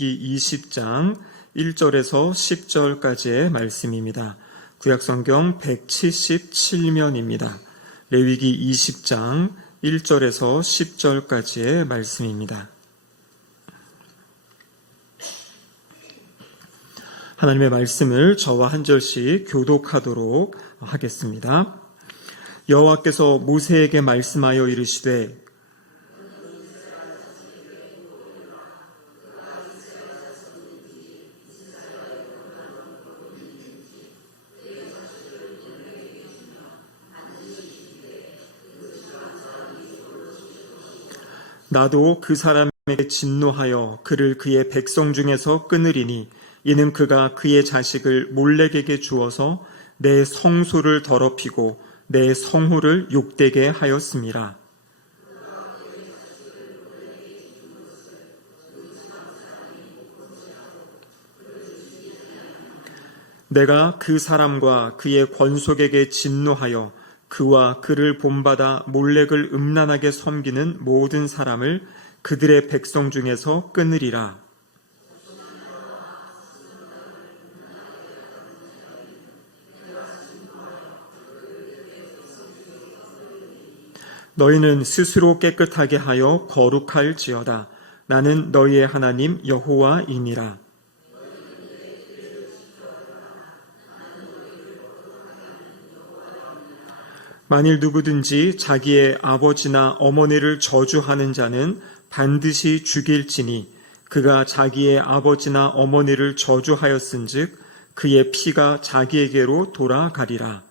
20장 1절에서 10절까지의 말씀입니다. 구약성경 177면입니다. 레위기 20장 1절에서 10절까지의 말씀입니다. 하나님의 말씀을 저와 한 절씩 교독하도록 하겠습니다. 여호와께서 모세에게 말씀하여 이르시되 나도 그 사람에게 진노하여 그를 그의 백성 중에서 끊으리니 이는 그가 그의 자식을 몰렉에게 주어서 내 성소를 더럽히고 내 성호를 욕되게 하였음이라. 내가 그 사람과 그의 권속에게 진노하여 그와 그를 본받아 몰렉을 음란하게 섬기는 모든 사람을 그들의 백성 중에서 끊으리라. 너희는 스스로 깨끗하게 하여 거룩할지어다. 나는 너희의 하나님 여호와이니라. 만일 누구든지 자기의 아버지나 어머니를 저주하는 자는 반드시 죽일지니 그가 자기의 아버지나 어머니를 저주하였은즉 그의 피가 자기에게로 돌아가리라.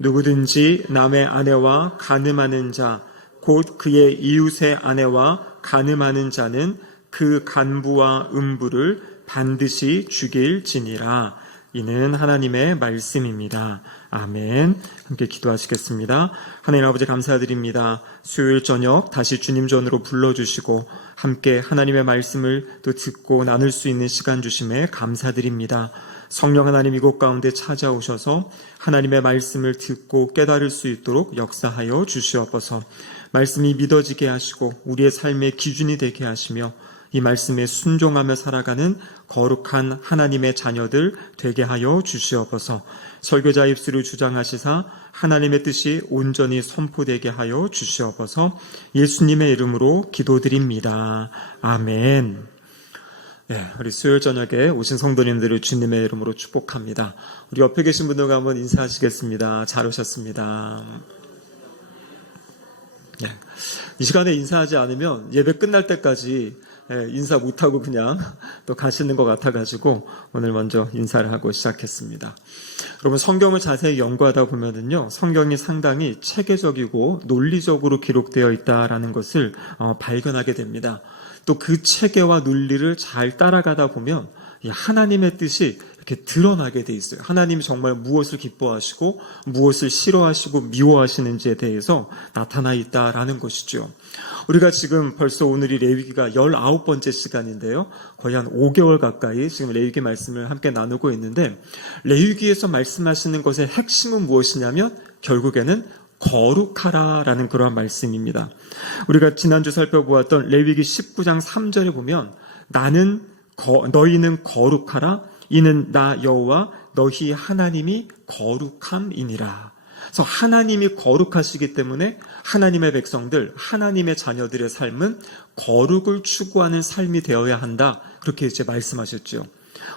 누구든지 남의 아내와 간음하는 자, 곧 그의 이웃의 아내와 간음하는 자는 그 간부와 음부를 반드시 죽일지니라. 이는 하나님의 말씀입니다. 아멘. 함께 기도하시겠습니다. 하나님 아버지 감사드립니다. 수요일 저녁 다시 주님 전으로 불러주시고 함께 하나님의 말씀을 또 듣고 나눌 수 있는 시간 주심에 감사드립니다. 성령 하나님 이곳 가운데 찾아오셔서 하나님의 말씀을 듣고 깨달을 수 있도록 역사하여 주시옵소서. 말씀이 믿어지게 하시고 우리의 삶의 기준이 되게 하시며 이 말씀에 순종하며 살아가는 거룩한 하나님의 자녀들 되게 하여 주시옵소서. 설교자 입술을 주장하시사 하나님의 뜻이 온전히 선포되게 하여 주시옵소서. 예수님의 이름으로 기도드립니다. 아멘. 네, 우리 수요일 저녁에 오신 성도님들을 주님의 이름으로 축복합니다. 우리 옆에 계신 분들과 한번 인사하시겠습니다. 잘 오셨습니다. 네, 이 시간에 인사하지 않으면 예배 끝날 때까지 인사 못하고 그냥 또 가시는 것 같아가지고 오늘 먼저 인사를 하고 시작했습니다. 여러분 성경을 자세히 연구하다 보면은요, 성경이 상당히 체계적이고 논리적으로 기록되어 있다라는 것을 발견하게 됩니다. 또 그 체계와 논리를 잘 따라가다 보면 하나님의 뜻이 이렇게 드러나게 돼 있어요. 하나님이 정말 무엇을 기뻐하시고 무엇을 싫어하시고 미워하시는지에 대해서 나타나 있다라는 것이죠. 우리가 지금 벌써 오늘이 레위기가 19번째 시간인데요. 거의 한 5개월 가까이 지금 레위기 말씀을 함께 나누고 있는데, 레위기에서 말씀하시는 것의 핵심은 무엇이냐면 결국에는 거룩하라라는 그러한 말씀입니다. 우리가 지난주 살펴보았던 레위기 19장 3절에 보면 너희는 거룩하라. 이는 나 여호와 너희 하나님이 거룩함이니라. 그래서 하나님이 거룩하시기 때문에 하나님의 백성들, 하나님의 자녀들의 삶은 거룩을 추구하는 삶이 되어야 한다. 그렇게 이제 말씀하셨죠.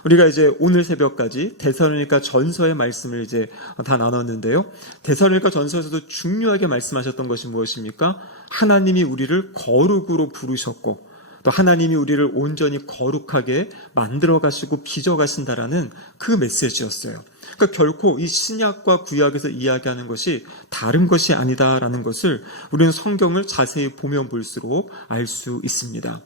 우리가 이제 오늘 새벽까지 데살로니가 전서의 말씀을 이제 다 나눴는데요. 데살로니가 전서에서도 중요하게 말씀하셨던 것이 무엇입니까? 하나님이 우리를 거룩으로 부르셨고 또 하나님이 우리를 온전히 거룩하게 만들어 가시고 빚어 가신다라는 그 메시지였어요. 그러니까 결코 이 신약과 구약에서 이야기하는 것이 다른 것이 아니다라는 것을 우리는 성경을 자세히 보면 볼수록 알 수 있습니다.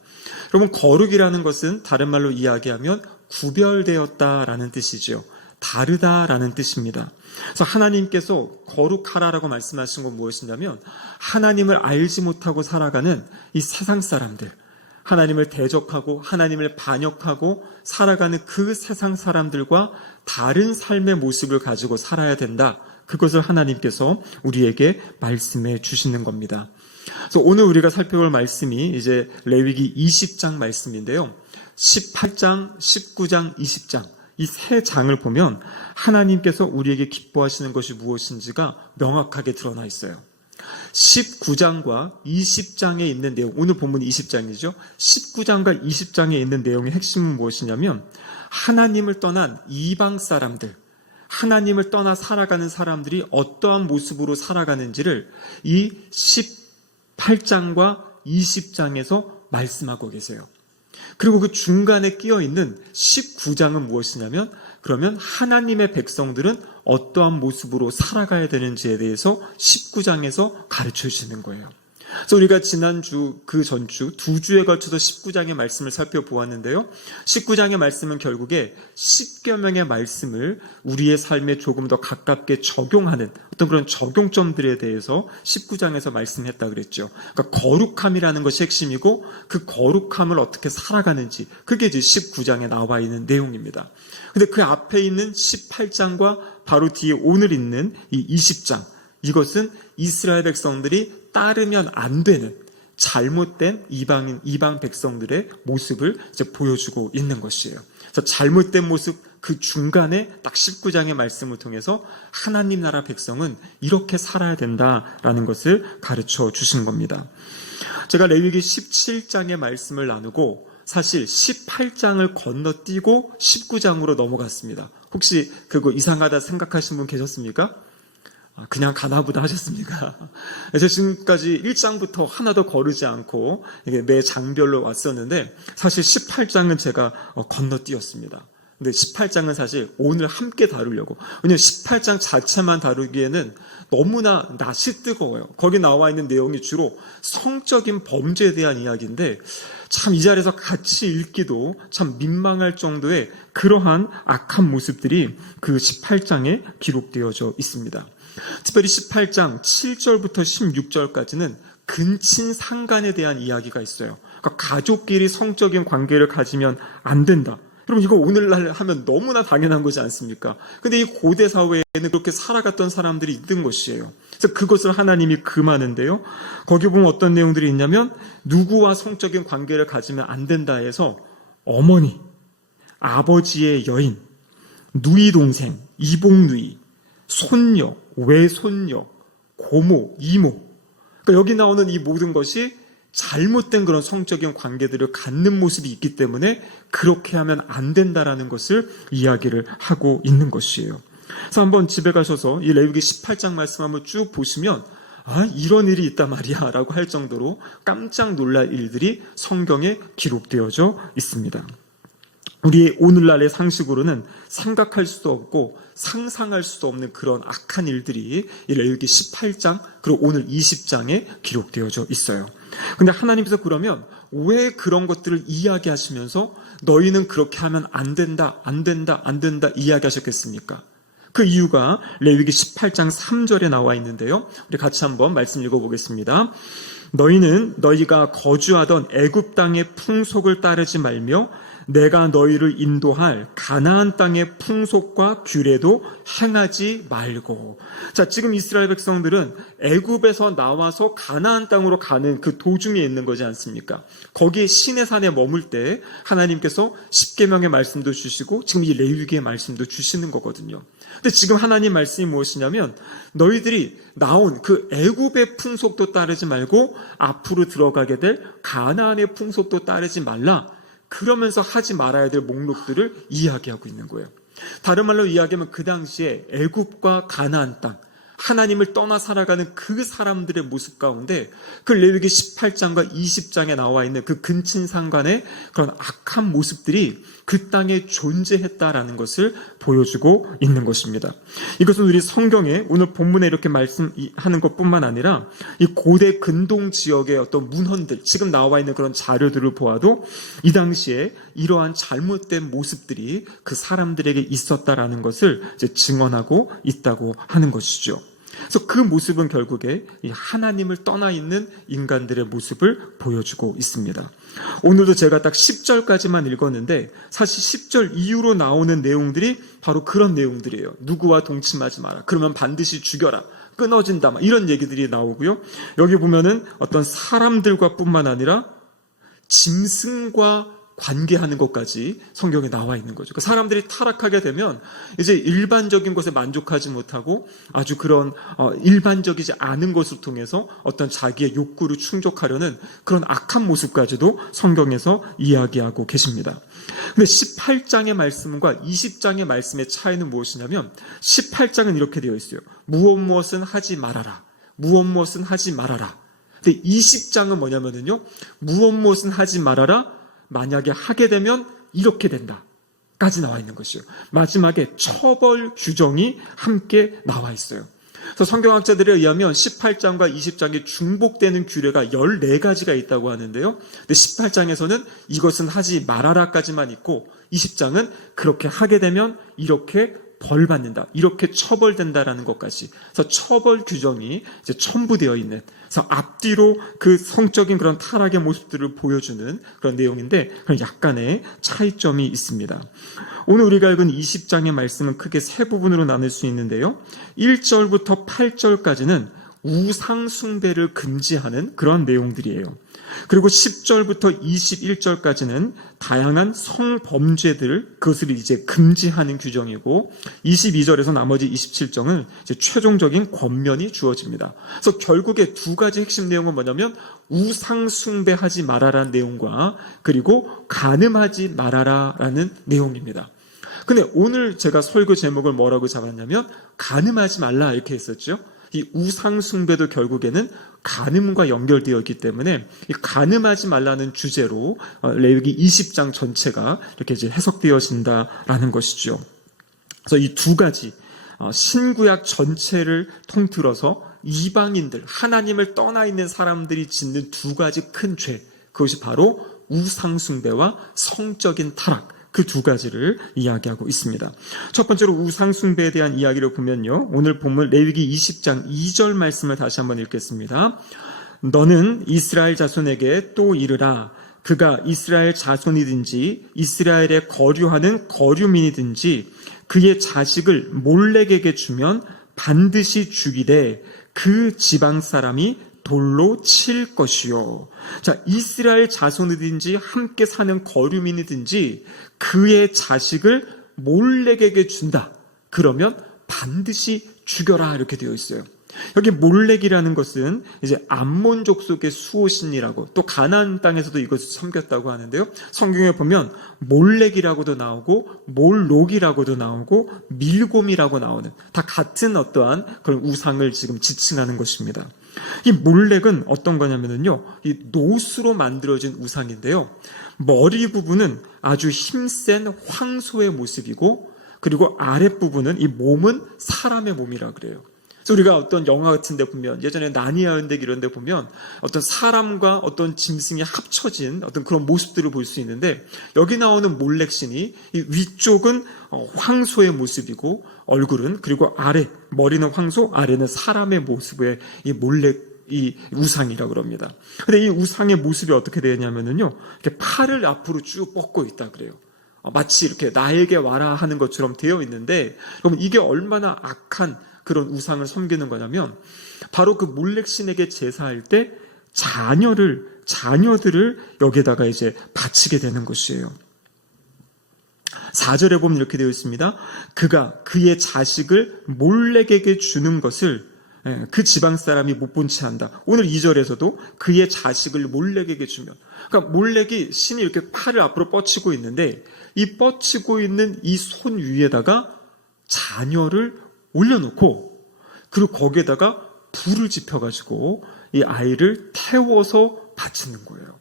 여러분, 거룩이라는 것은 다른 말로 이야기하면 구별되었다라는 뜻이죠. 다르다라는 뜻입니다. 그래서 하나님께서 거룩하라라고 말씀하신 건 무엇이냐면 하나님을 알지 못하고 살아가는 이 세상 사람들, 하나님을 대적하고 하나님을 반역하고 살아가는 그 세상 사람들과 다른 삶의 모습을 가지고 살아야 된다. 그것을 하나님께서 우리에게 말씀해 주시는 겁니다. 그래서 오늘 우리가 살펴볼 말씀이 이제 레위기 20장 말씀인데요. 18장, 19장, 20장 이 세 장을 보면 하나님께서 우리에게 기뻐하시는 것이 무엇인지가 명확하게 드러나 있어요. 19장과 20장에 있는 내용, 오늘 본문이 20장이죠. 19장과 20장에 있는 내용의 핵심은 무엇이냐면 하나님을 떠난 이방 사람들, 하나님을 떠나 살아가는 사람들이 어떠한 모습으로 살아가는지를 이 18장과 20장에서 말씀하고 계세요. 그리고 그 중간에 끼어 있는 19장은 무엇이냐면 그러면 하나님의 백성들은 어떠한 모습으로 살아가야 되는지에 대해서 19장에서 가르쳐 주시는 거예요. 그래서 우리가 지난주, 그 전주, 2주에 걸쳐서 19장의 말씀을 살펴보았는데요. 19장의 말씀은 결국에 10계명의 말씀을 우리의 삶에 조금 더 가깝게 적용하는 어떤 그런 적용점들에 대해서 19장에서 말씀했다 그랬죠. 그러니까 거룩함이라는 것이 핵심이고 그 거룩함을 어떻게 살아가는지 그게 이제 19장에 나와 있는 내용입니다. 근데 그 앞에 있는 18장과 바로 뒤에 오늘 있는 이 20장, 이것은 이스라엘 백성들이 따르면 안 되는 잘못된 이방 백성들의 모습을 이제 보여주고 있는 것이에요. 그래서 잘못된 모습 그 중간에 딱 19장의 말씀을 통해서 하나님 나라 백성은 이렇게 살아야 된다라는 것을 가르쳐 주신 겁니다. 제가 레위기 17장의 말씀을 나누고 사실 18장을 건너뛰고 19장으로 넘어갔습니다. 혹시 그거 이상하다 생각하신 분 계셨습니까? 그냥 가나보다 하셨습니까? 그래서 지금까지 1장부터 하나도 거르지 않고 매 장별로 왔었는데 사실 18장은 제가 건너뛰었습니다. 근데 18장은 사실 오늘 함께 다루려고. 왜냐하면 18장 자체만 다루기에는 너무나 낯이 뜨거워요. 거기 나와 있는 내용이 주로 성적인 범죄에 대한 이야기인데 참 이 자리에서 같이 읽기도 참 민망할 정도의 그러한 악한 모습들이 그 18장에 기록되어져 있습니다. 특별히 18장 7절부터 16절까지는 근친 상간에 대한 이야기가 있어요. 그러니까 가족끼리 성적인 관계를 가지면 안 된다. 여러분 이거 오늘날 하면 너무나 당연한 거지 않습니까? 근데 이 고대 사회에는 그렇게 살아갔던 사람들이 있는 것이에요. 그래서 그것을 하나님이 금하는데요. 거기 보면 어떤 내용들이 있냐면 누구와 성적인 관계를 가지면 안 된다 해서 어머니, 아버지의 여인, 누이 동생, 이복 누이, 손녀, 외손녀, 고모, 이모. 그러니까 여기 나오는 이 모든 것이 잘못된 그런 성적인 관계들을 갖는 모습이 있기 때문에 그렇게 하면 안 된다라는 것을 이야기를 하고 있는 것이에요. 그래서 한번 집에 가셔서 이 레위기 18장 말씀 한번 쭉 보시면 이런 일이 있단 말이야 라고 할 정도로 깜짝 놀랄 일들이 성경에 기록되어져 있습니다. 우리 오늘날의 상식으로는 생각할 수도 없고 상상할 수도 없는 그런 악한 일들이 이 레위기 18장 그리고 오늘 20장에 기록되어져 있어요. 근데 하나님께서 그러면 왜 그런 것들을 이야기하시면서 너희는 그렇게 하면 안 된다, 안 된다, 안 된다 이야기하셨겠습니까? 그 이유가 레위기 18장 3절에 나와 있는데요. 우리 같이 한번 말씀 읽어보겠습니다. 너희는 너희가 거주하던 애굽 땅의 풍속을 따르지 말며 내가 너희를 인도할 가나안 땅의 풍속과 규례도 행하지 말고. 자, 지금 이스라엘 백성들은 애굽에서 나와서 가나안 땅으로 가는 그 도중에 있는 거지 않습니까? 거기에 시내산에 머물 때 하나님께서 십계명의 말씀도 주시고 지금 이 레위기의 말씀도 주시는 거거든요. 근데 지금 하나님 말씀이 무엇이냐면 너희들이 나온 그 애굽의 풍속도 따르지 말고 앞으로 들어가게 될 가나안의 풍속도 따르지 말라. 그러면서 하지 말아야 될 목록들을 이야기하고 있는 거예요. 다른 말로 이야기하면 그 당시에 애굽과 가나안 땅, 하나님을 떠나 살아가는 그 사람들의 모습 가운데 그 레위기 18장과 20장에 나와 있는 그 근친상간의 그런 악한 모습들이 그 땅에 존재했다라는 것을 보여주고 있는 것입니다. 이것은 우리 성경에 오늘 본문에 이렇게 말씀하는 것뿐만 아니라 이 고대 근동 지역의 어떤 문헌들, 지금 나와 있는 그런 자료들을 보아도 이 당시에 이러한 잘못된 모습들이 그 사람들에게 있었다라는 것을 이제 증언하고 있다고 하는 것이죠. 그래서 그 모습은 결국에 이 하나님을 떠나 있는 인간들의 모습을 보여주고 있습니다. 오늘도 제가 딱 10절까지만 읽었는데 사실 10절 이후로 나오는 내용들이 바로 그런 내용들이에요. 누구와 동침하지 마라. 그러면 반드시 죽여라. 끊어진다. 이런 얘기들이 나오고요. 여기 보면은 어떤 사람들과 뿐만 아니라 짐승과 관계하는 것까지 성경에 나와 있는 거죠. 사람들이 타락하게 되면 이제 일반적인 것에 만족하지 못하고 아주 그런 일반적이지 않은 것을 통해서 어떤 자기의 욕구를 충족하려는 그런 악한 모습까지도 성경에서 이야기하고 계십니다. 근데 18장의 말씀과 20장의 말씀의 차이는 무엇이냐면 18장은 이렇게 되어 있어요. 무엇은 하지 말아라. 무엇은 하지 말아라. 근데 20장은 뭐냐면요. 무엇은 하지 말아라. 만약에 하게 되면 이렇게 된다. 까지 나와 있는 것이요. 마지막에 처벌 규정이 함께 나와 있어요. 그래서 성경학자들에 의하면 18장과 20장이 중복되는 규례가 14가지가 있다고 하는데요. 근데 18장에서는 이것은 하지 말아라까지만 있고 20장은 그렇게 하게 되면 이렇게 벌 받는다. 이렇게 처벌된다라는 것까지. 그래서 처벌 규정이 이제 첨부되어 있는, 그래서 앞뒤로 그 성적인 그런 타락의 모습들을 보여주는 그런 내용인데, 그런 약간의 차이점이 있습니다. 오늘 우리가 읽은 20장의 말씀은 크게 세 부분으로 나눌 수 있는데요. 1절부터 8절까지는 우상 숭배를 금지하는 그런 내용들이에요. 그리고 10절부터 21절까지는 다양한 성범죄들, 그것을 이제 금지하는 규정이고, 22절에서 나머지 27절은 이제 최종적인 권면이 주어집니다. 그래서 결국에 두 가지 핵심 내용은 뭐냐면 우상 숭배하지 말아라는 내용과 그리고 간음하지 말아라라는 내용입니다. 근데 오늘 제가 설교 제목을 뭐라고 잡았냐면 간음하지 말라 이렇게 했었죠. 이 우상 숭배도 결국에는 간음과 연결되어 있기 때문에 이 간음하지 말라는 주제로 레위기 20장 전체가 이렇게 이제 해석되어진다라는 것이죠. 그래서 이 두 가지 신구약 전체를 통틀어서 이방인들, 하나님을 떠나 있는 사람들이 짓는 두 가지 큰 죄, 그것이 바로 우상 숭배와 성적인 타락, 그 두 가지를 이야기하고 있습니다. 첫 번째로 우상 숭배에 대한 이야기를 보면요. 오늘 본문 레위기 20장 2절 말씀을 다시 한번 읽겠습니다. 너는 이스라엘 자손에게 또 이르라. 그가 이스라엘 자손이든지 이스라엘에 거류하는 거류민이든지 그의 자식을 몰렉에게 주면 반드시 죽이되 그 지방 사람이 돌로 칠 것이요. 자, 이스라엘 자손이든지 함께 사는 거류민이든지 그의 자식을 몰렉에게 준다. 그러면 반드시 죽여라 이렇게 되어 있어요. 여기 몰렉이라는 것은 이제 암몬 족속의 수호신이라고, 또 가나안 땅에서도 이것을 섬겼다고 하는데요. 성경에 보면 몰렉이라고도 나오고 몰록이라고도 나오고 밀곰이라고 나오는, 다 같은 어떠한 그런 우상을 지금 지칭하는 것입니다. 이 몰렉은 어떤 거냐면요, 이 노수로 만들어진 우상인데요. 머리 부분은 아주 힘센 황소의 모습이고, 그리고 아랫부분은, 이 몸은 사람의 몸이라 그래요. 그래서 우리가 어떤 영화 같은 데 보면, 예전에 나니아 연대 이런 데 보면 어떤 사람과 어떤 짐승이 합쳐진 어떤 그런 모습들을 볼 수 있는데, 여기 나오는 몰렉 신이 이 위쪽은 황소의 모습이고 얼굴은, 그리고 아래, 머리는 황소, 아래는 사람의 모습의 이 몰렉 이 우상이라고 그럽니다. 근데 이 우상의 모습이 어떻게 되냐면요, 이렇게 팔을 앞으로 쭉 뻗고 있다 그래요. 마치 이렇게 나에게 와라 하는 것처럼 되어 있는데, 그럼 이게 얼마나 악한 그런 우상을 섬기는 거냐면, 바로 그 몰렉 신에게 제사할 때 자녀들을 여기다가 이제 바치게 되는 것이에요. 4절에 보면 이렇게 되어 있습니다. 그가 그의 자식을 몰렉에게 주는 것을 그 지방 사람이 못 본 채 한다. 오늘 2절에서도 그의 자식을 몰렉에게 주면, 그러니까 몰렉이 신이 이렇게 팔을 앞으로 뻗치고 있는데, 이 뻗치고 있는 이 손 위에다가 자녀를 올려놓고, 그리고 거기에다가 불을 지펴가지고 이 아이를 태워서 바치는 거예요.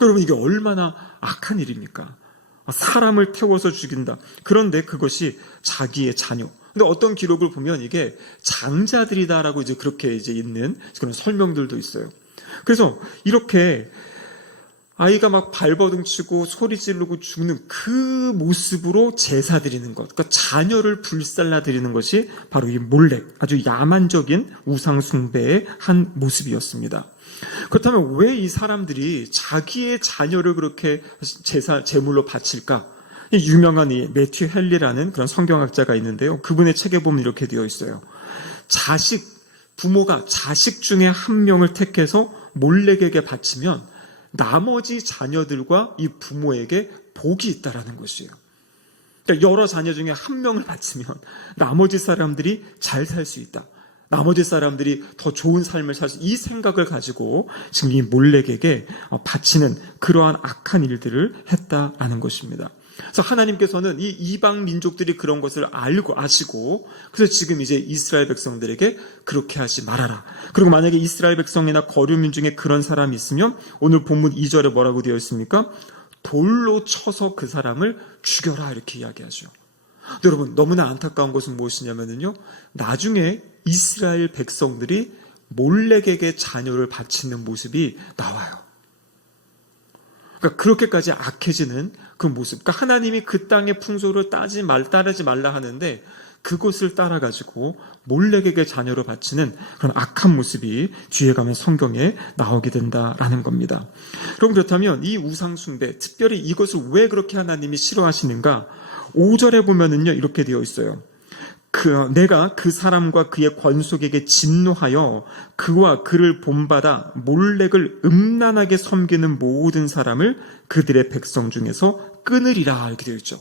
여러분, 이게 얼마나 악한 일입니까? 사람을 태워서 죽인다. 그런데 그것이 자기의 자녀. 근데 어떤 기록을 보면 이게 장자들이다라고 이제 그렇게 이제 있는 그런 설명들도 있어요. 그래서 이렇게 아이가 막 발버둥 치고 소리 지르고 죽는 그 모습으로 제사 드리는 것, 그러니까 자녀를 불살라 드리는 것이 바로 이 몰렉, 아주 야만적인 우상 숭배의 한 모습이었습니다. 그렇다면 왜 이 사람들이 자기의 자녀를 그렇게 제물로 바칠까? 유명한 이 매튜 헨리라는 그런 성경학자가 있는데요. 그분의 책에 보면 이렇게 되어 있어요. 부모가 자식 중에 한 명을 택해서 몰렉에게 바치면 나머지 자녀들과 이 부모에게 복이 있다라는 것이에요. 그러니까 여러 자녀 중에 한 명을 바치면 나머지 사람들이 잘 살 수 있다. 나머지 사람들이 더 좋은 삶을 살 수, 이 생각을 가지고 지금 이 몰렉에게 바치는 그러한 악한 일들을 했다라는 것입니다. 그래서 하나님께서는 이 이방 민족들이 그런 것을 아시고, 그래서 지금 이제 이스라엘 백성들에게 그렇게 하지 말아라. 그리고 만약에 이스라엘 백성이나 거류민 중에 그런 사람이 있으면 오늘 본문 2절에 뭐라고 되어 있습니까? 돌로 쳐서 그 사람을 죽여라, 이렇게 이야기하죠. 여러분, 너무나 안타까운 것은 무엇이냐면요, 나중에 이스라엘 백성들이 몰렉에게 자녀를 바치는 모습이 나와요. 그러니까 그렇게까지 악해지는 그 모습. 그러니까 하나님이 그 땅의 풍속을 따르지 말라 하는데 그것을 따라가지고 몰렉에게 자녀를 바치는 그런 악한 모습이 뒤에 가면 성경에 나오게 된다라는 겁니다. 그럼 그렇다면 이 우상숭배, 특별히 이것을 왜 그렇게 하나님이 싫어하시는가? 5절에 보면은요, 이렇게 되어 있어요. 내가 그 사람과 그의 권속에게 진노하여 그와 그를 본받아 몰렉을 음란하게 섬기는 모든 사람을 그들의 백성 중에서 끊으리라, 이렇게 되어 있죠.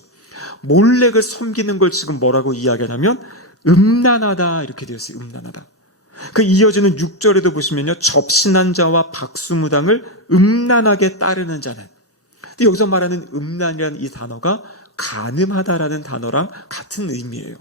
몰렉을 섬기는 걸 지금 뭐라고 이야기하냐면 음란하다, 이렇게 되어 있어요. 음란하다. 그 이어지는 6절에도 보시면요, 접신한 자와 박수무당을 음란하게 따르는 자는. 근데 여기서 말하는 음란이라는 이 단어가 간음하다라는 단어랑 같은 의미예요.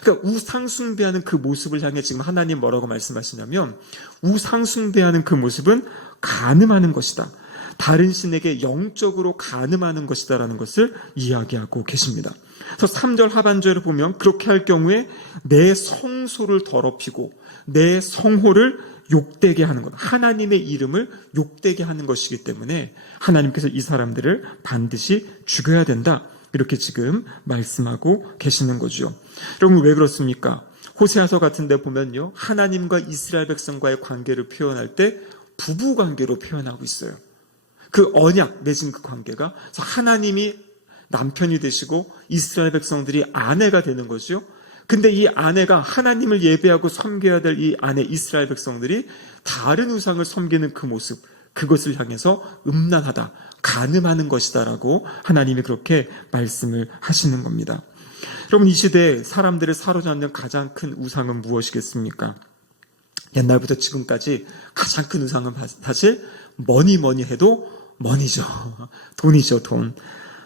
그러니까 우상숭배하는 그 모습을 향해 지금 하나님 뭐라고 말씀하시냐면, 우상숭배하는 그 모습은 간음하는 것이다. 다른 신에게 영적으로 간음하는 것이다라는 것을 이야기하고 계십니다. 그래서 3절 하반절을 보면 그렇게 할 경우에 내 성소를 더럽히고 내 성호를 욕되게 하는 것, 하나님의 이름을 욕되게 하는 것이기 때문에 하나님께서 이 사람들을 반드시 죽여야 된다, 이렇게 지금 말씀하고 계시는 거죠. 여러분, 왜 그렇습니까? 호세아서 같은 데 보면요, 하나님과 이스라엘 백성과의 관계를 표현할 때 부부 관계로 표현하고 있어요. 그 언약 내진 그 관계가, 그래서 하나님이 남편이 되시고 이스라엘 백성들이 아내가 되는 거죠. 근데 이 아내가 하나님을 예배하고 섬겨야 될 이 아내 이스라엘 백성들이 다른 우상을 섬기는 그 모습, 그것을 향해서 음란하다, 간음하는 것이다라고 하나님이 그렇게 말씀을 하시는 겁니다. 여러분, 이 시대에 사람들을 사로잡는 가장 큰 우상은 무엇이겠습니까? 옛날부터 지금까지 가장 큰 우상은 사실 뭐니 해도 머니죠. 돈이죠, 돈.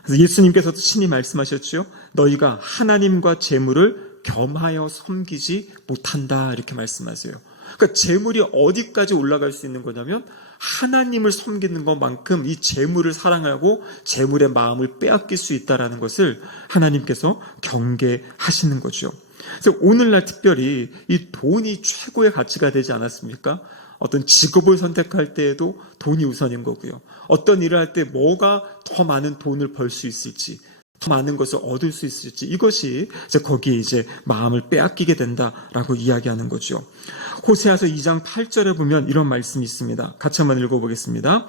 그래서 예수님께서도 친히 말씀하셨죠. 너희가 하나님과 재물을 겸하여 섬기지 못한다, 이렇게 말씀하세요. 그러니까 재물이 어디까지 올라갈 수 있는 거냐면 하나님을 섬기는 것만큼 이 재물을 사랑하고 재물의 마음을 빼앗길 수 있다는 것을 하나님께서 경계하시는 거죠. 그래서 오늘날 특별히 이 돈이 최고의 가치가 되지 않았습니까? 어떤 직업을 선택할 때에도 돈이 우선인 거고요. 어떤 일을 할 때 뭐가 더 많은 돈을 벌 수 있을지, 더 많은 것을 얻을 수 있을지, 이것이 이제 거기에 이제 마음을 빼앗기게 된다라고 이야기하는 거죠. 호세아서 2장 8절에 보면 이런 말씀이 있습니다. 같이 한번 읽어보겠습니다.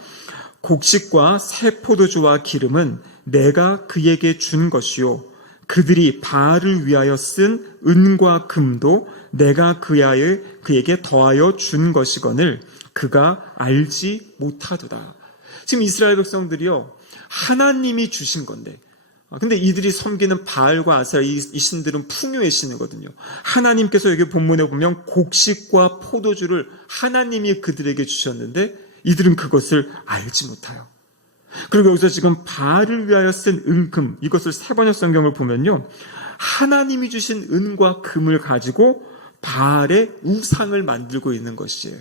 곡식과 새 포도주와 기름은 내가 그에게 준 것이요, 그들이 바알을 위하여 쓴 은과 금도 내가 그에게 더하여 준 것이거늘 그가 알지 못하도다. 지금 이스라엘 백성들이요, 하나님이 주신 건데, 근데 이들이 섬기는 바알과 아세라, 이 신들은 풍요의 신이거든요. 하나님께서 여기 본문에 보면 곡식과 포도주를 하나님이 그들에게 주셨는데 이들은 그것을 알지 못해요. 그리고 여기서 지금 바알을 위하여 쓴 은금, 이것을 세번역 성경을 보면요, 하나님이 주신 은과 금을 가지고 바알의 우상을 만들고 있는 것이에요.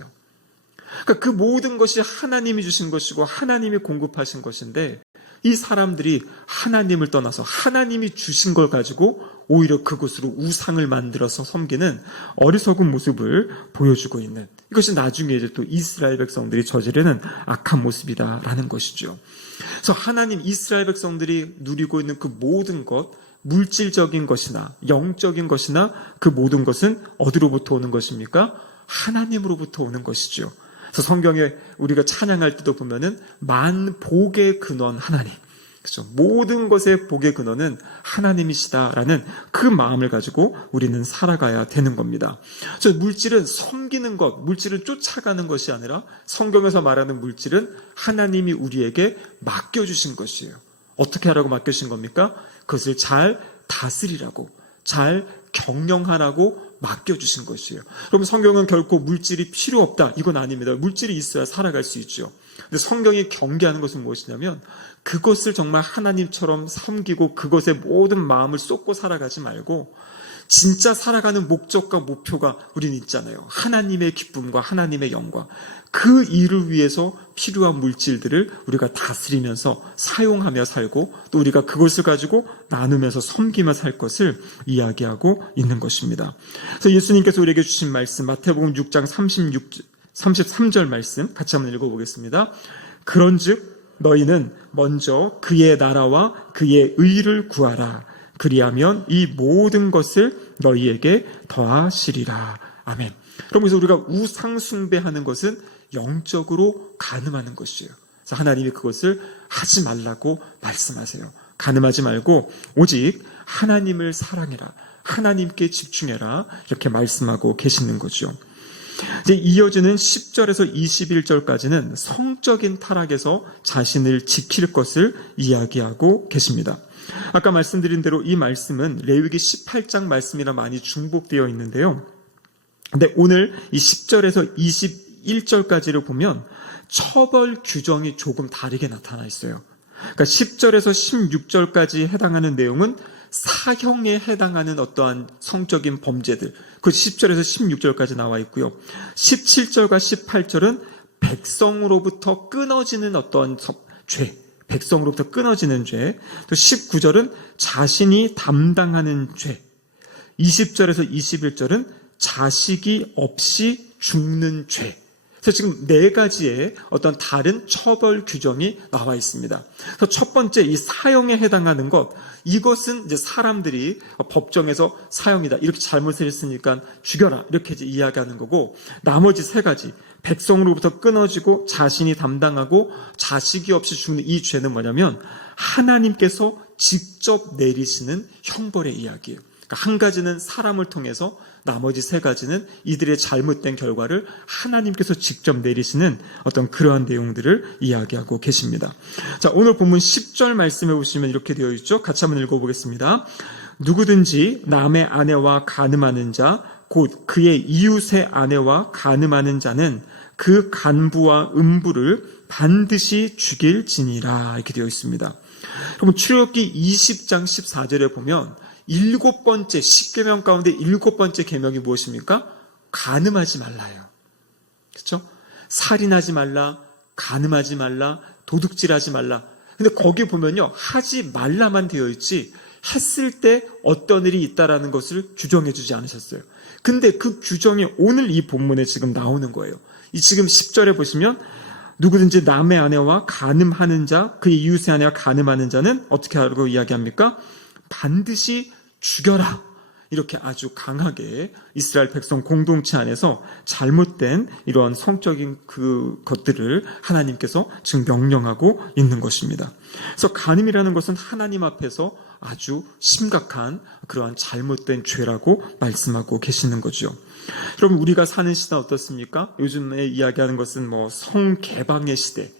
그러니까 그 모든 것이 하나님이 주신 것이고 하나님이 공급하신 것인데 이 사람들이 하나님을 떠나서 하나님이 주신 걸 가지고 오히려 그것으로 우상을 만들어서 섬기는 어리석은 모습을 보여주고 있는, 이것이 나중에 이제 또 이스라엘 백성들이 저지르는 악한 모습이다라는 것이죠. 그래서 하나님, 이스라엘 백성들이 누리고 있는 그 모든 것, 물질적인 것이나 영적인 것이나 그 모든 것은 어디로부터 오는 것입니까? 하나님으로부터 오는 것이죠. 그래서 성경에 우리가 찬양할 때도 보면은 만복의 근원 하나님. 그렇죠? 모든 것의 복의 근원은 하나님이시다라는 그 마음을 가지고 우리는 살아가야 되는 겁니다. 그래서 물질은 섬기는 것, 물질은 쫓아가는 것이 아니라 성경에서 말하는 물질은 하나님이 우리에게 맡겨주신 것이에요. 어떻게 하라고 맡겨주신 겁니까? 그것을 잘 다스리라고, 잘 경영하라고 맡겨주신 것이에요. 그럼 성경은 결코 물질이 필요 없다, 이건 아닙니다. 물질이 있어야 살아갈 수 있죠. 근데 성경이 경계하는 것은 무엇이냐면 그것을 정말 하나님처럼 섬기고 그것에 모든 마음을 쏟고 살아가지 말고 진짜 살아가는 목적과 목표가 우리는 있잖아요. 하나님의 기쁨과 하나님의 영광, 그 일을 위해서 필요한 물질들을 우리가 다스리면서 사용하며 살고 또 우리가 그것을 가지고 나누면서 섬기며 살 것을 이야기하고 있는 것입니다. 그래서 예수님께서 우리에게 주신 말씀 마태복음 6장 33절 말씀 같이 한번 읽어보겠습니다. 그런즉 너희는 먼저 그의 나라와 그의 의를 구하라. 그리하면 이 모든 것을 너희에게 더하시리라. 아멘. 그러면서 우리가 우상 숭배하는 것은 영적으로 간음하는 것이에요. 그래서 하나님이 그것을 하지 말라고 말씀하세요. 간음하지 말고 오직 하나님을 사랑해라. 하나님께 집중해라. 이렇게 말씀하고 계시는 거죠. 이제 이어지는 10절에서 21절까지는 성적인 타락에서 자신을 지킬 것을 이야기하고 계십니다. 아까 말씀드린 대로 이 말씀은 레위기 18장 말씀이랑 많이 중복되어 있는데요. 근데 오늘 이 10절에서 21절까지를 보면 처벌 규정이 조금 다르게 나타나 있어요. 그러니까 10절에서 16절까지 해당하는 내용은 사형에 해당하는 어떠한 성적인 범죄들, 그 10절에서 16절까지 나와 있고요. 17절과 18절은 백성으로부터 끊어지는 어떠한 죄, 백성으로부터 끊어지는 죄, 또 19절은 자신이 담당하는 죄, 20절에서 21절은 자식이 없이 죽는 죄. 그래서 지금 네 가지의 어떤 다른 처벌 규정이 나와 있습니다. 그래서 첫 번째 이 사형에 해당하는 것, 이것은 이제 사람들이 법정에서 사형이다, 이렇게 잘못을 했으니까 죽여라, 이렇게 이제 이야기하는 거고, 나머지 세 가지 백성으로부터 끊어지고 자신이 담당하고 자식이 없이 죽는 이 죄는 뭐냐면 하나님께서 직접 내리시는 형벌의 이야기예요. 그러니까 한 가지는 사람을 통해서, 나머지 세 가지는 이들의 잘못된 결과를 하나님께서 직접 내리시는 어떤 그러한 내용들을 이야기하고 계십니다. 자, 오늘 본문 10절 말씀해 보시면 이렇게 되어 있죠. 같이 한번 읽어보겠습니다. 누구든지 남의 아내와 간음하는 자, 곧 그의 이웃의 아내와 간음하는 자는 그 간부와 음부를 반드시 죽일지니라, 이렇게 되어 있습니다. 그럼 출애굽기 20장 14절에 보면 7번째 10계명 가운데 7번째 계명이 무엇입니까? 간음하지 말라요. 그렇죠? 살인하지 말라, 간음하지 말라, 도둑질하지 말라. 근데 거기 보면요, 하지 말라만 되어 있지 했을 때 어떤 일이 있다라는 것을 규정해 주지 않으셨어요. 근데 그 규정이 오늘 이 본문에 지금 나오는 거예요. 이 지금 10절에 보시면 누구든지 남의 아내와 간음하는 자, 그의 이웃의 아내와 간음하는 자는 어떻게 하라고 이야기합니까? 반드시 죽여라. 이렇게 아주 강하게 이스라엘 백성 공동체 안에서 잘못된 이러한 성적인 그 것들을 하나님께서 지금 명령하고 있는 것입니다. 그래서 간음이라는 것은 하나님 앞에서 아주 심각한 그러한 잘못된 죄라고 말씀하고 계시는 거죠. 여러분, 우리가 사는 시대 어떻습니까? 요즘에 이야기하는 것은 뭐 성개방의 시대,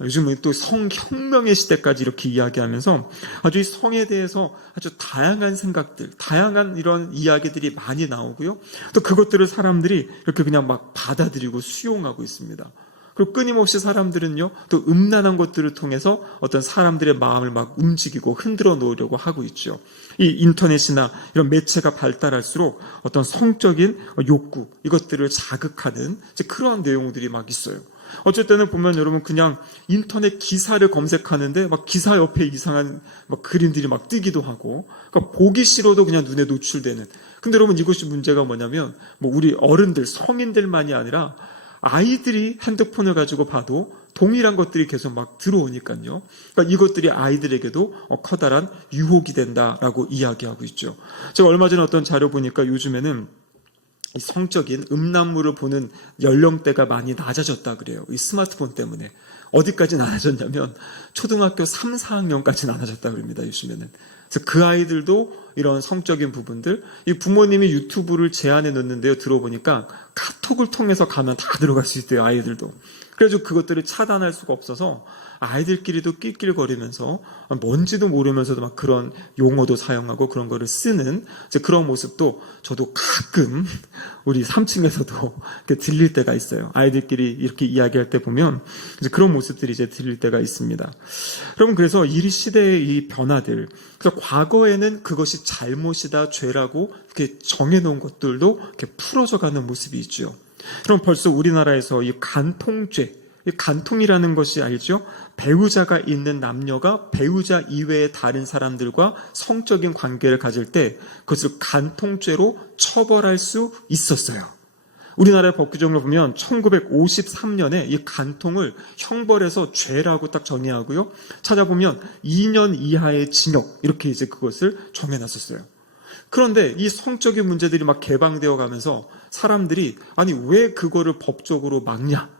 요즘은 또 성혁명의 시대까지 이렇게 이야기하면서 아주 이 성에 대해서 아주 다양한 생각들, 다양한 이런 이야기들이 많이 나오고요. 또 그것들을 사람들이 이렇게 그냥 막 받아들이고 수용하고 있습니다. 그리고 끊임없이 사람들은요, 또 음란한 것들을 통해서 어떤 사람들의 마음을 막 움직이고 흔들어 놓으려고 하고 있죠. 이 인터넷이나 이런 매체가 발달할수록 어떤 성적인 욕구, 이것들을 자극하는 그러한 내용들이 막 있어요. 어쩔 때는 보면 여러분 그냥 인터넷 기사를 검색하는데 막 기사 옆에 이상한 막 그림들이 막 뜨기도 하고, 그러니까 보기 싫어도 그냥 눈에 노출되는. 근데 여러분, 이것이 문제가 뭐냐면 뭐 우리 어른들, 성인들만이 아니라 아이들이 핸드폰을 가지고 봐도 동일한 것들이 계속 막 들어오니까요. 그러니까 이것들이 아이들에게도 커다란 유혹이 된다라고 이야기하고 있죠. 제가 얼마 전에 어떤 자료 보니까 요즘에는 성적인 음란물을 보는 연령대가 많이 낮아졌다 그래요. 이 스마트폰 때문에. 어디까지 나눠졌냐면 초등학교 3, 4학년까지 나눠졌다고 합니다. 요즘에는. 그래서 그 아이들도 이런 성적인 부분들, 이 부모님이 유튜브를 제안해 놓는데요. 들어보니까 카톡을 통해서 가면 다 들어갈 수 있대요. 아이들도. 그래서 그것들을 차단할 수가 없어서 아이들끼리도 낄낄거리면서 뭔지도 모르면서도 막 그런 용어도 사용하고 그런 거를 쓰는 이제 그런 모습도 저도 가끔 우리 3층에서도 들릴 때가 있어요. 아이들끼리 이렇게 이야기할 때 보면 이제 그런 모습들이 이제 들릴 때가 있습니다. 여러분, 그래서 이 시대의 이 변화들, 그래서 과거에는 그것이 잘못이다, 죄라고 이렇게 정해놓은 것들도 이렇게 풀어져가는 모습이 있죠. 그럼 벌써 우리나라에서 이 간통죄, 이 간통이라는 것이 알죠? 배우자가 있는 남녀가 배우자 이외의 다른 사람들과 성적인 관계를 가질 때 그것을 간통죄로 처벌할 수 있었어요. 우리나라의 법 규정을 보면 1953년에 이 간통을 형벌에서 죄라고 딱 정의하고요. 찾아보면 2년 이하의 징역, 이렇게 이제 그것을 정해놨었어요. 그런데 이 성적인 문제들이 막 개방되어 가면서 사람들이 아니 왜 그거를 법적으로 막냐?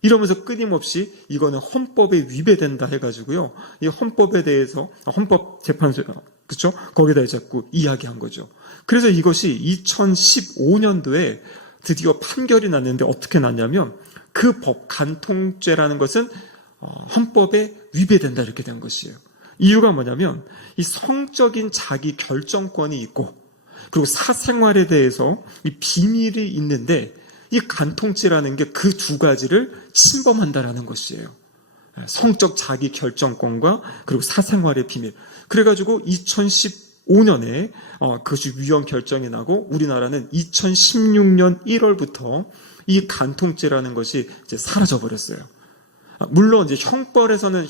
이러면서 끊임없이 이거는 헌법에 위배된다 해가지고요. 이 헌법에 대해서 헌법재판소, 그렇죠? 거기다 자꾸 이야기한 거죠. 그래서 이것이 2015년도에 드디어 판결이 났는데 어떻게 났냐면 그 법, 간통죄라는 것은 헌법에 위배된다 이렇게 된 것이에요. 이유가 뭐냐면 이 성적인 자기 결정권이 있고 그리고 사생활에 대해서 이 비밀이 있는데 이 간통죄라는 게 그 두 가지를 침범한다라는 것이에요. 성적 자기 결정권과 그리고 사생활의 비밀. 그래가지고 2015년에 그것이 위헌 결정이 나고 우리나라는 2016년 1월부터 이 간통죄라는 것이 이제 사라져버렸어요. 물론 이제 형법에서는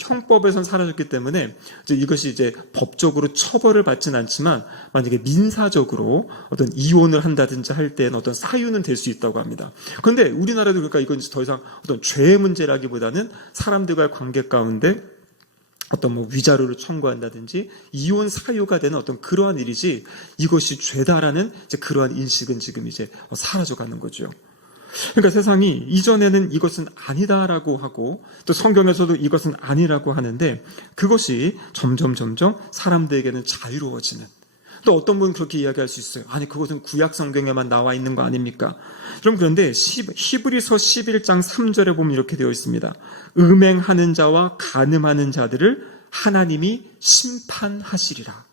사라졌기 때문에 이제 이것이 이제 법적으로 처벌을 받지는 않지만 만약에 민사적으로 어떤 이혼을 한다든지 할 때는 어떤 사유는 될 수 있다고 합니다. 그런데 우리나라도 그러니까 이건 더 이상 어떤 죄의 문제라기보다는 사람들과의 관계 가운데 어떤 뭐 위자료를 청구한다든지 이혼 사유가 되는 어떤 그러한 일이지 이것이 죄다라는 이제 그러한 인식은 지금 이제 사라져가는 거죠. 그러니까 세상이 이전에는 이것은 아니다라고 하고 또 성경에서도 이것은 아니라고 하는데 그것이 점점 사람들에게는 자유로워지는, 또 어떤 분은 그렇게 이야기할 수 있어요. 아니 그것은 구약 성경에만 나와 있는 거 아닙니까? 그런데 히브리서 11장 3절에 보면 이렇게 되어 있습니다. 음행하는 자와 간음하는 자들을 하나님이 심판하시리라.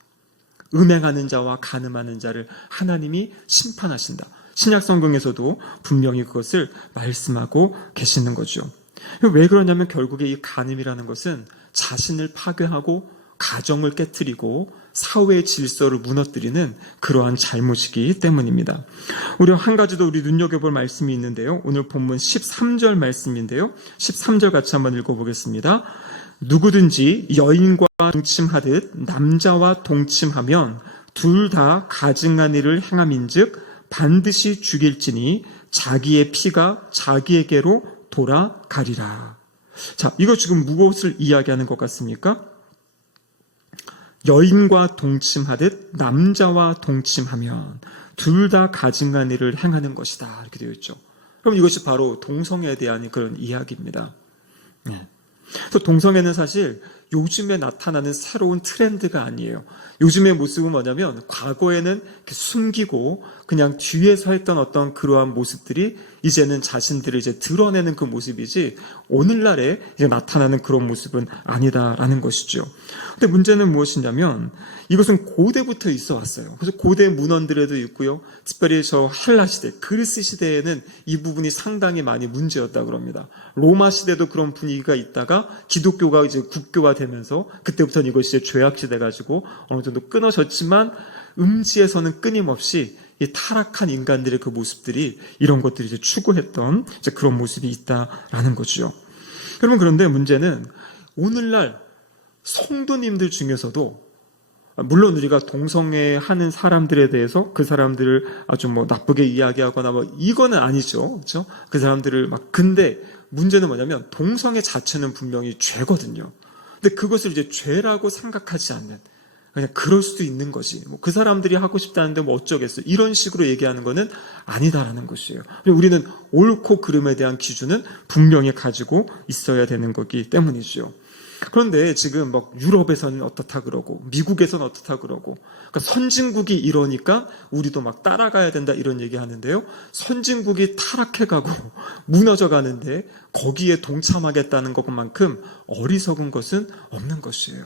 음행하는 자와 간음하는 자를 하나님이 심판하신다. 신약 성경에서도 분명히 그것을 말씀하고 계시는 거죠. 왜 그러냐면 결국에 이 간음이라는 것은 자신을 파괴하고 가정을 깨트리고 사회의 질서를 무너뜨리는 그러한 잘못이기 때문입니다. 우리 한 가지 더 우리 눈여겨볼 말씀이 있는데요. 오늘 본문 13절 말씀인데요. 13절 같이 한번 읽어보겠습니다. 누구든지 여인과 동침하듯 남자와 동침하면 둘 다 가증한 일을 행함인즉 반드시 죽일지니 자기의 피가 자기에게로 돌아가리라. 자, 이거 지금 무엇을 이야기하는 것 같습니까? 여인과 동침하듯 남자와 동침하면 둘 다 가증한 일을 행하는 것이다. 이렇게 되어 있죠. 그럼 이것이 바로 동성애에 대한 그런 이야기입니다. 네. 그래서 동성애는 사실 요즘에 나타나는 새로운 트렌드가 아니에요. 요즘의 모습은 뭐냐면 과거에는 숨기고 그냥 뒤에서 했던 어떤 그러한 모습들이 이제는 자신들을 이제 드러내는 그 모습이지 오늘날에 이제 나타나는 그런 모습은 아니다라는 것이죠. 근데 문제는 무엇이냐면 이것은 고대부터 있어 왔어요. 그래서 고대 문헌들에도 있고요. 특별히 저 헬라 시대, 그리스 시대에는 이 부분이 상당히 많이 문제였다고 합니다. 로마 시대도 그런 분위기가 있다가 기독교가 이제 국교화되면서 그때부터는 이것이 이제 죄악시돼 가지고 어느 정도 끊어졌지만 음지에서는 끊임없이 이 타락한 인간들의 그 모습들이 이런 것들이 이제 추구했던 이제 그런 모습이 있다라는 거죠. 여러분, 그런데 문제는 오늘날 성도님들 중에서도 물론 우리가 동성애 하는 사람들에 대해서 그 사람들을 아주 뭐 나쁘게 이야기하거나 뭐 이거는 아니죠. 그렇죠? 그 사람들을 근데 문제는 뭐냐면 동성애 자체는 분명히 죄거든요. 근데 그것을 이제 죄라고 생각하지 않는, 그냥 그럴 수도 있는 거지. 그 사람들이 하고 싶다는데 뭐 어쩌겠어. 이런 식으로 얘기하는 거는 아니다라는 것이에요. 우리는 옳고 그름에 대한 기준은 분명히 가지고 있어야 되는 거기 때문이죠. 그런데 지금 막 유럽에서는 어떻다 그러고 미국에서는 어떻다 그러고, 그러니까 선진국이 이러니까 우리도 막 따라가야 된다 이런 얘기 하는데요. 선진국이 타락해가고 무너져 가는데 거기에 동참하겠다는 것만큼 어리석은 것은 없는 것이에요.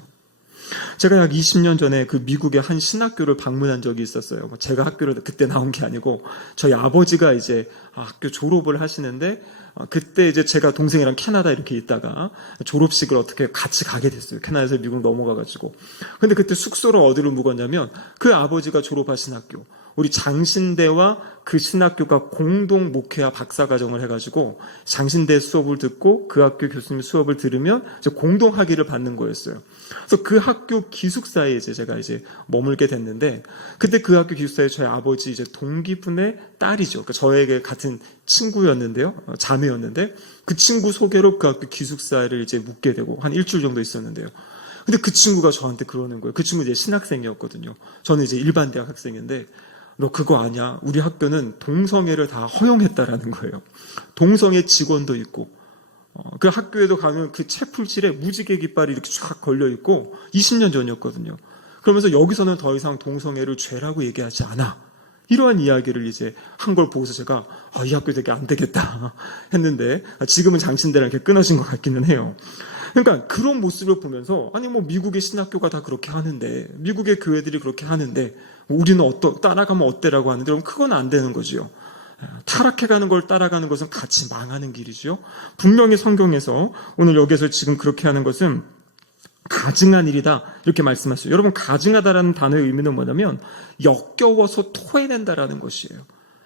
제가 약 20년 전에 그 미국의 한 신학교를 방문한 적이 있었어요. 제가 학교를 그때 나온 게 아니고 저희 아버지가 이제 학교 졸업을 하시는데, 그때 이제 제가 동생이랑 캐나다 이렇게 있다가 졸업식을 어떻게 같이 가게 됐어요. 캐나다에서 미국 넘어가가지고. 근데 그때 숙소를 어디로 묵었냐면 그 아버지가 졸업하신 학교, 우리 장신대와 그 신학교가 공동 목회와 박사과정을 해가지고 장신대 수업을 듣고 그 학교 교수님 수업을 들으면 이제 공동 학위를 받는 거였어요. 그래서 그 학교 기숙사에 이제 제가 이제 머물게 됐는데, 그때 그 학교 기숙사에 저희 아버지 이제 동기분의 딸이죠. 그러니까 저에게 같은 친구였는데요, 자매였는데 그 친구 소개로 그 학교 기숙사를 이제 묵게 되고 한 일주일 정도 있었는데요. 근데 그 친구가 저한테 그러는 거예요. 그 친구 이제 신학생이었거든요. 저는 이제 일반 대학 학생인데, 너 그거 아냐? 우리 학교는 동성애를 다 허용했다라는 거예요. 동성애 직원도 있고, 그 학교에도 가면 그 채플질에 무지개 깃발이 이렇게 쫙 걸려있고, 20년 전이었거든요. 그러면서 여기서는 더 이상 동성애를 죄라고 얘기하지 않아. 이러한 이야기를 이제 한 걸 보고서 제가, 이 학교 되게 안 되겠다 했는데, 지금은 장신대랑 이렇게 끊어진 것 같기는 해요. 그러니까 그런 모습을 보면서, 아니 뭐 미국의 신학교가 다 그렇게 하는데, 미국의 교회들이 그렇게 하는데 우리는 따라가면 어때라고 하는데, 그럼 그건 안 되는 거지요. 타락해가는 걸 따라가는 것은 같이 망하는 길이죠. 분명히 성경에서 오늘 여기서 지금 그렇게 하는 것은 가증한 일이다 이렇게 말씀하셨어요. 여러분, 가증하다라는 단어의 의미는 뭐냐면 역겨워서 토해낸다라는 것이에요.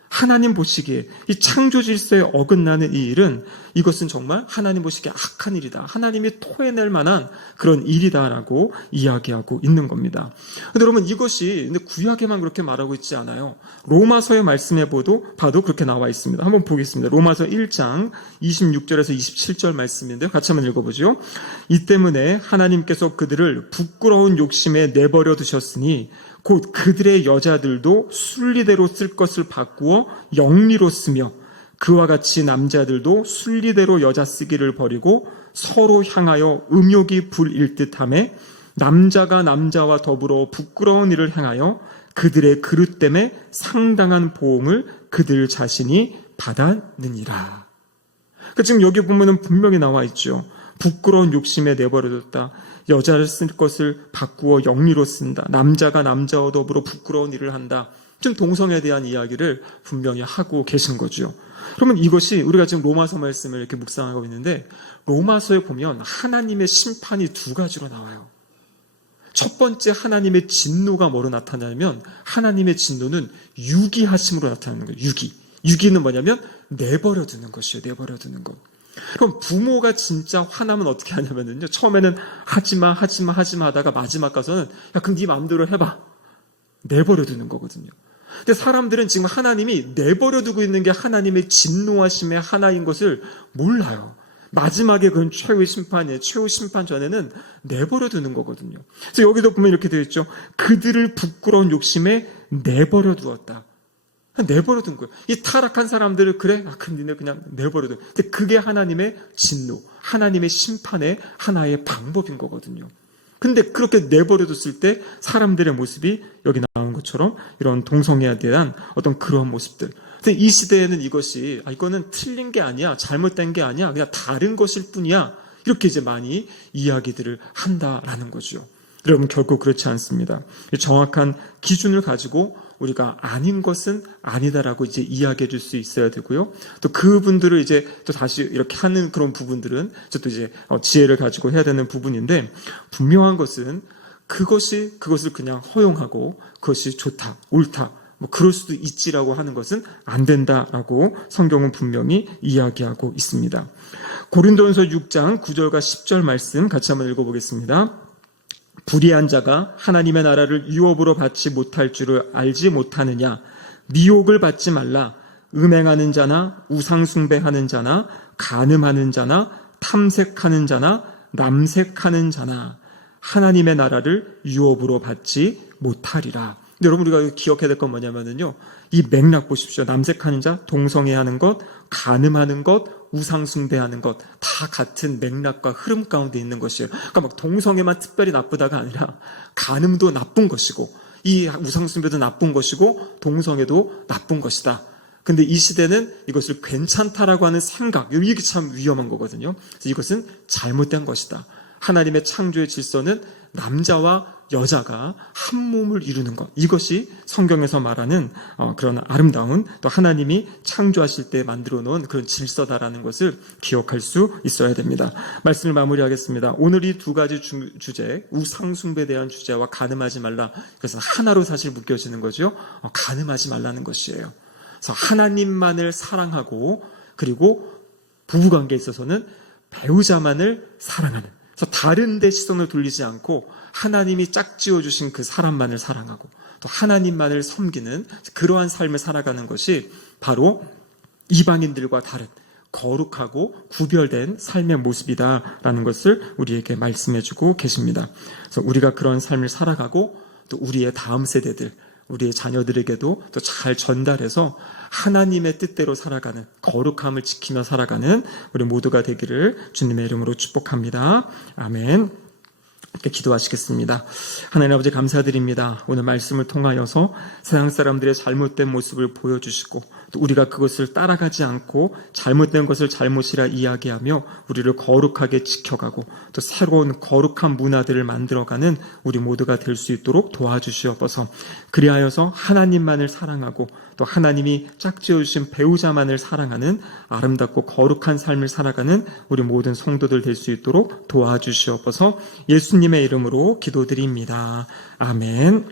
하나님 보시기에 이 창조 질서에 어긋나는 이 일은, 이것은 정말 하나님 보시기에 악한 일이다, 하나님이 토해낼 만한 그런 일이다라고 이야기하고 있는 겁니다. 근데 여러분, 이것이 근데 구약에만 그렇게 말하고 있지 않아요. 로마서의 말씀에 봐도 그렇게 나와 있습니다. 한번 보겠습니다. 로마서 1장 26절에서 27절 말씀인데요, 같이 한번 읽어보죠. 이 때문에 하나님께서 그들을 부끄러운 욕심에 내버려 두셨으니 곧 그들의 여자들도 순리대로 쓸 것을 바꾸어 영리로 쓰며, 그와 같이 남자들도 순리대로 여자 쓰기를 버리고 서로 향하여 음욕이 불일 듯하며, 남자가 남자와 더불어 부끄러운 일을 행하여 그들의 그릇됨에 상당한 보응을 그들 자신이 받았느니라. 그러니까 지금 여기 보면은 분명히 나와 있죠. 부끄러운 욕심에 내버려뒀다. 여자를 쓸 것을 바꾸어 영리로 쓴다. 남자가 남자와 더불어 부끄러운 일을 한다. 지금 동성애에 대한 이야기를 분명히 하고 계신 거죠. 그러면 이것이 우리가 지금 로마서 말씀을 이렇게 묵상하고 있는데, 로마서에 보면 하나님의 심판이 두 가지로 나와요. 첫 번째, 하나님의 진노가 뭐로 나타나냐면, 하나님의 진노는 유기하심으로 나타나는 거예요. 유기는 뭐냐면 내버려두는 것이에요. 내버려두는 것. 그럼 부모가 진짜 화나면 어떻게 하냐면요, 처음에는 하지마 하다가 마지막 가서는 야, 그럼 네 마음대로 해봐, 내버려두는 거거든요. 근데 사람들은 지금 하나님이 내버려두고 있는 게 하나님의 진노하심의 하나인 것을 몰라요. 마지막에 그건 최후의 심판이에요. 최후 심판 전에는 내버려두는 거거든요. 그래서 여기도 보면 이렇게 되어 있죠. 그들을 부끄러운 욕심에 내버려두었다. 내버려둔 거예요. 이 타락한 사람들을, 그래? 그럼 니네 그냥 내버려둬. 근데 그게 하나님의 진노, 하나님의 심판의 하나의 방법인 거거든요. 근데 그렇게 내버려뒀을 때 사람들의 모습이 여기 나온 것처럼 이런 동성애에 대한 어떤 그런 모습들. 근데 이 시대에는 이거는 틀린 게 아니야, 잘못된 게 아니야, 그냥 다른 것일 뿐이야, 이렇게 이제 많이 이야기들을 한다라는 거죠. 여러분, 결코 그렇지 않습니다. 정확한 기준을 가지고 우리가 아닌 것은 아니다라고 이제 이야기해 줄 수 있어야 되고요. 또 그분들을 이제 또 다시 이렇게 하는 그런 부분들은 또 이제 지혜를 가지고 해야 되는 부분인데, 분명한 것은 그것을 그냥 허용하고 그것이 좋다, 옳다, 뭐 그럴 수도 있지라고 하는 것은 안 된다라고 성경은 분명히 이야기하고 있습니다. 고린도전서 6장 9절과 10절 말씀 같이 한번 읽어보겠습니다. 불의한 자가 하나님의 나라를 유업으로 받지 못할 줄을 알지 못하느냐. 미혹을 받지 말라. 음행하는 자나 우상숭배하는 자나 간음하는 자나 탐색하는 자나 남색하는 자나 하나님의 나라를 유업으로 받지 못하리라. 근데 여러분 우리가 기억해야 될 건 뭐냐면요, 이 맥락 보십시오. 남색하는 자, 동성애하는 것, 간음하는 것, 우상숭배하는 것, 다 같은 맥락과 흐름 가운데 있는 것이에요. 그러니까 막 동성애만 특별히 나쁘다가 아니라 간음도 나쁜 것이고, 이 우상숭배도 나쁜 것이고, 동성애도 나쁜 것이다. 근데 이 시대는 이것을 괜찮다라고 하는 생각, 이게 참 위험한 거거든요. 그래서 이것은 잘못된 것이다. 하나님의 창조의 질서는 남자와 여자가 한 몸을 이루는 것, 이것이 성경에서 말하는 그런 아름다운, 또 하나님이 창조하실 때 만들어 놓은 그런 질서다라는 것을 기억할 수 있어야 됩니다. 말씀을 마무리하겠습니다. 오늘 이 두 가지 주제, 우상숭배에 대한 주제와 간음하지 말라, 그래서 하나로 사실 묶여지는 거죠. 간음하지 말라는 것이에요. 그래서 하나님만을 사랑하고, 그리고 부부관계에 있어서는 배우자만을 사랑하는, 그래서 다른 데 시선을 돌리지 않고 하나님이 짝지어 주신 그 사람만을 사랑하고 또 하나님만을 섬기는 그러한 삶을 살아가는 것이 바로 이방인들과 다른 거룩하고 구별된 삶의 모습이다라는 것을 우리에게 말씀해주고 계십니다. 그래서 우리가 그런 삶을 살아가고 또 우리의 다음 세대들, 우리의 자녀들에게도 또 잘 전달해서 하나님의 뜻대로 살아가는, 거룩함을 지키며 살아가는 우리 모두가 되기를 주님의 이름으로 축복합니다. 아멘. 이렇게 기도하시겠습니다. 하나님 아버지 감사드립니다. 오늘 말씀을 통하여서 세상 사람들의 잘못된 모습을 보여주시고 또 우리가 그것을 따라가지 않고 잘못된 것을 잘못이라 이야기하며 우리를 거룩하게 지켜가고 또 새로운 거룩한 문화들을 만들어가는 우리 모두가 될 수 있도록 도와주시옵소서. 그리하여서 하나님만을 사랑하고 또 하나님이 짝지어주신 배우자만을 사랑하는 아름답고 거룩한 삶을 살아가는 우리 모든 성도들 될 수 있도록 도와주시옵소서. 예수님의 이름으로 기도드립니다. 아멘.